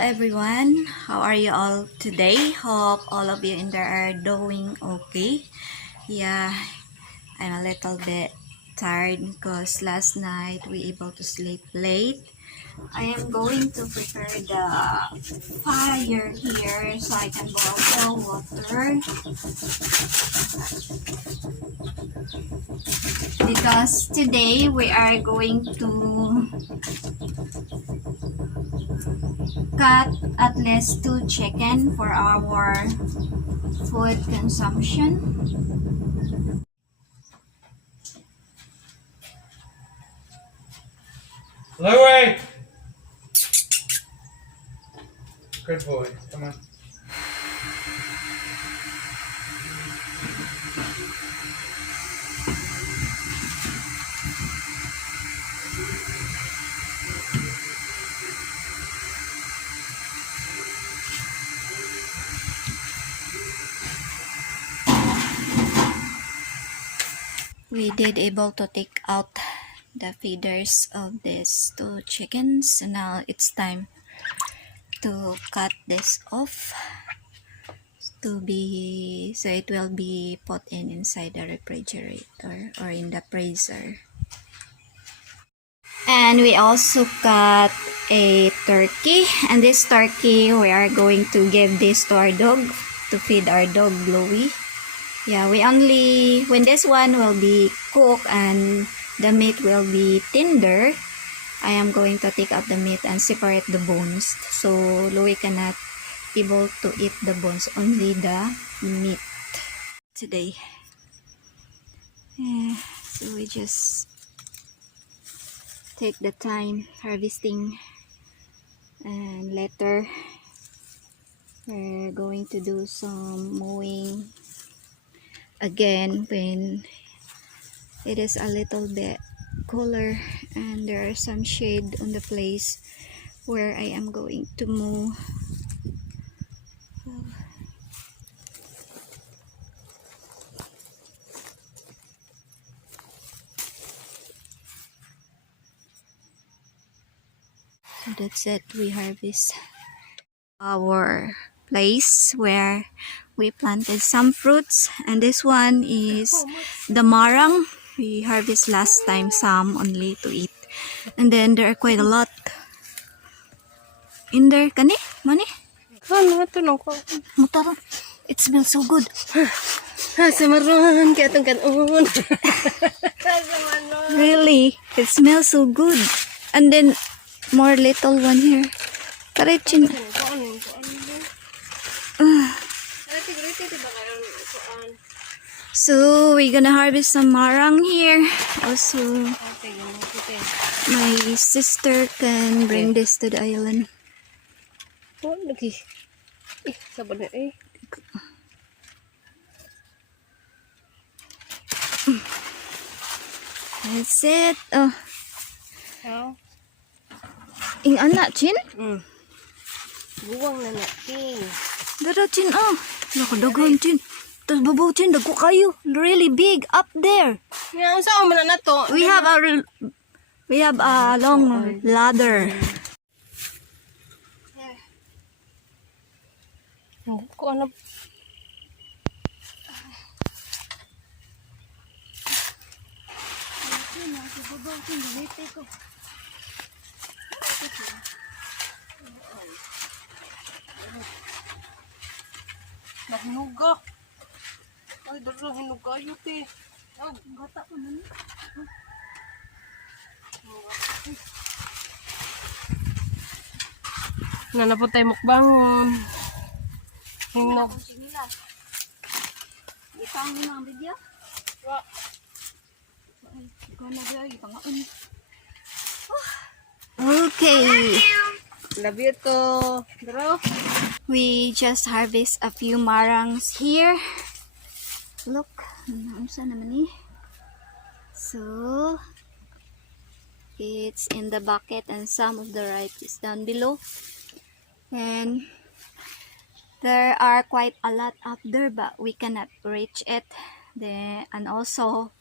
everyone, how are you all today? Hope all of you in there are doing okay. Yeah, I'm a little bit tired because last night we able to sleep late. I am going to prepare the fire here so I can boil the water because today we are going to cut at least 2 chicken for our food consumption. Louie! Good boy. Come on. We did able to take out the feeders of these 2 chickens, so now it's time to cut this off so it will be put inside the refrigerator or in the freezer. And we also cut a turkey, and this turkey we are going to give this to our dog to feed our dog Bluey. Yeah, when this one will be cooked and the meat will be tender, I am going to take out the meat and separate the bones. So Louie cannot able to eat the bones, only the meat today. Yeah, so we just take the time harvesting, and later we're going to do some mowing again when it is a little bit cooler and there is some shade on the place where I am going to mow. So that's it, we harvest our place where we planted some fruits, and this one is the marang. We harvest last time some only to eat, and then there are quite a lot in there. Kani? Mani? Mutaran. It smells so good. Samaron, kaya itong kanon. Really? It smells so good. And then more little one here. Karechin. So we're gonna harvest some marang here. Also, my sister can bring this to the island. Oh, lagi. Sabar na eh. That's it. Oh. How? Ing anak, Chin? Buwang na natin. Dada, Chin, oh. Nakadagan, Chin. Tapos babaw, Chin, dago kayo. Really big up there. Yan, saan mo na to? We have a long ladder. Ko ano? Nahinuga. Ay, dalo hinuga yun eh. Oh, gata ko na. Nanapot tayo mukbangon. Hinog. Ipang mo ang video? Wa. Okay. Love you to. Daro. We just harvest a few marangs here. Look, naunsa naman eh. So, it's in the bucket and some of the ripe is down below. And there are quite a lot up there, but we cannot reach it. And also,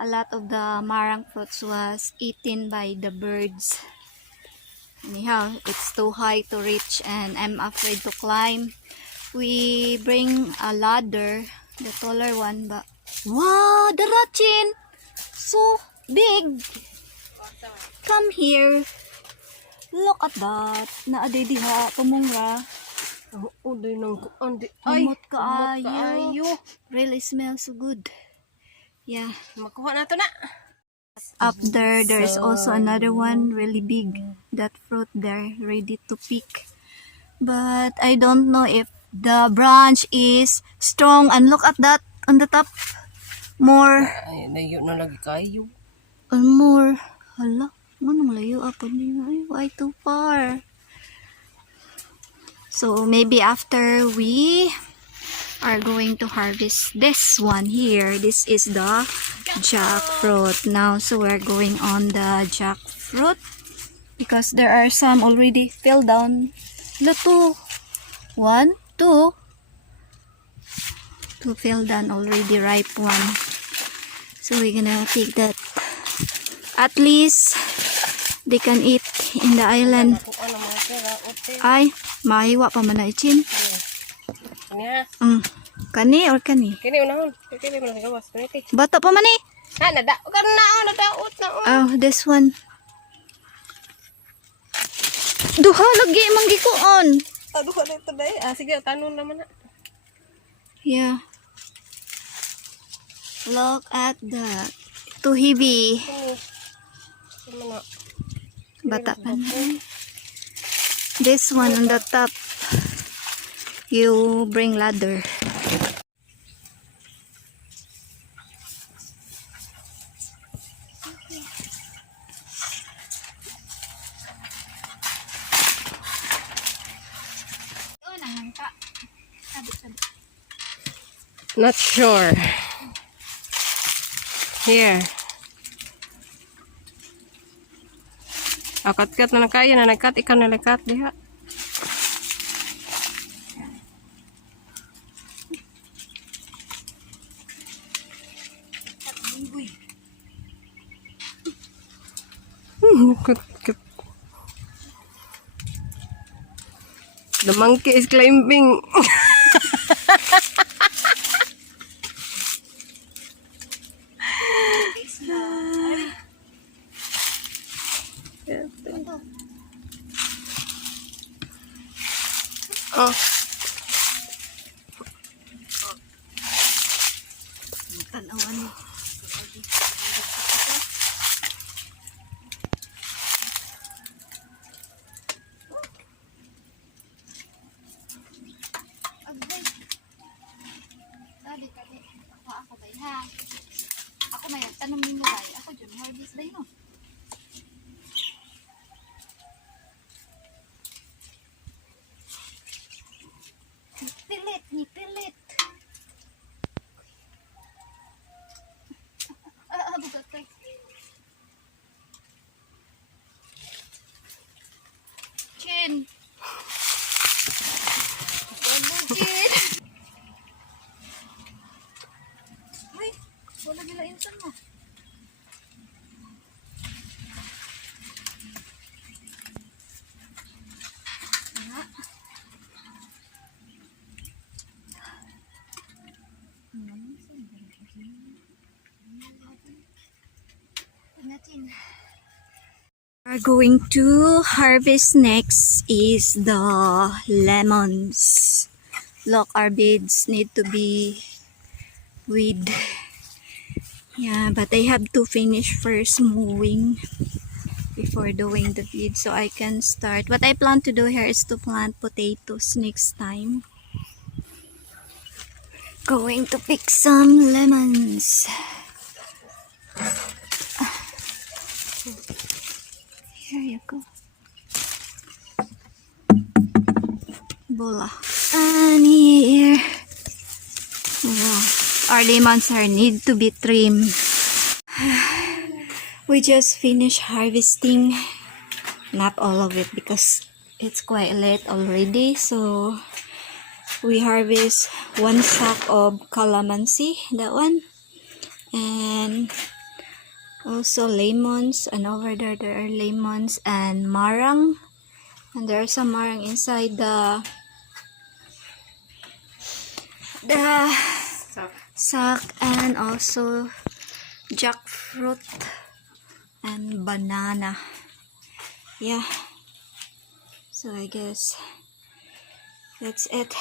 a lot of the marang fruits was eaten by the birds. Anyhow, it's too high to reach and I'm afraid to climb. We bring a ladder, the taller one, but wow, the rachin! So big! Come here. Look at that. Naade diha, tumungra. Oh, day nang kuan di. Ay, Humot kaayo. kaayo. Really smells so good. Yeah. Makuha na to na. Up there is also another one really big. That fruit there, ready to pick. But I don't know if the branch is strong. And look at that on the top. More Ay, layo na lagi kayo. and more. Hala, anong layo ako niya? Ay, why too far? So maybe after we are going to harvest this one here. This is the jackfruit now. So we're going on the jackfruit because there are some already fell down. Look, 1, 2. 2 fell down already, ripe one. So we're gonna take that. At least they can eat in the island. Kuan na mga sira. Ote. Ay, mahiwa pa man na ichin. Kanya. Kani or kani? Kini unahon. Kini mo lang gawas. Kini. Bato pa man eh. Ha, nadaot ka na. Nadaot na. Oh, this one. Duha lagi manggikuon. Aduh, ano ito dahil? Sige, tanong naman na. Yeah. Look at that. Too heavy. Ano na? Bata pa na. This one on the top. You bring ladder. Not sure. Here. Akat-kat na kaya na nagkat. Ikaw na nagkat. Diha. Kat-kat. The monkey is climbing. Oh. Tanawan mo. Ako ba ha? Ako may tanong nimo bay. Ako jud harvest bay no. Ni pilit. Bugat kay. Chin. Chin. Uy, wala gila insan mo. We're going to harvest next is the lemons. Look, our beds need to be weed. Yeah, but I have to finish first mowing before doing the weed so I can start. What I plan to do here is to plant potatoes next time. Going to pick some lemons. Here you go. Bola. And here. Wow. Our lemons are need to be trimmed. We just finished harvesting. Not all of it because it's quite late already. So we harvest 1 sack of calamansi. That one. And also lemons, and over there are lemons and marang. And there's some marang inside the sack, and also jackfruit and banana. Yeah. So I guess that's it.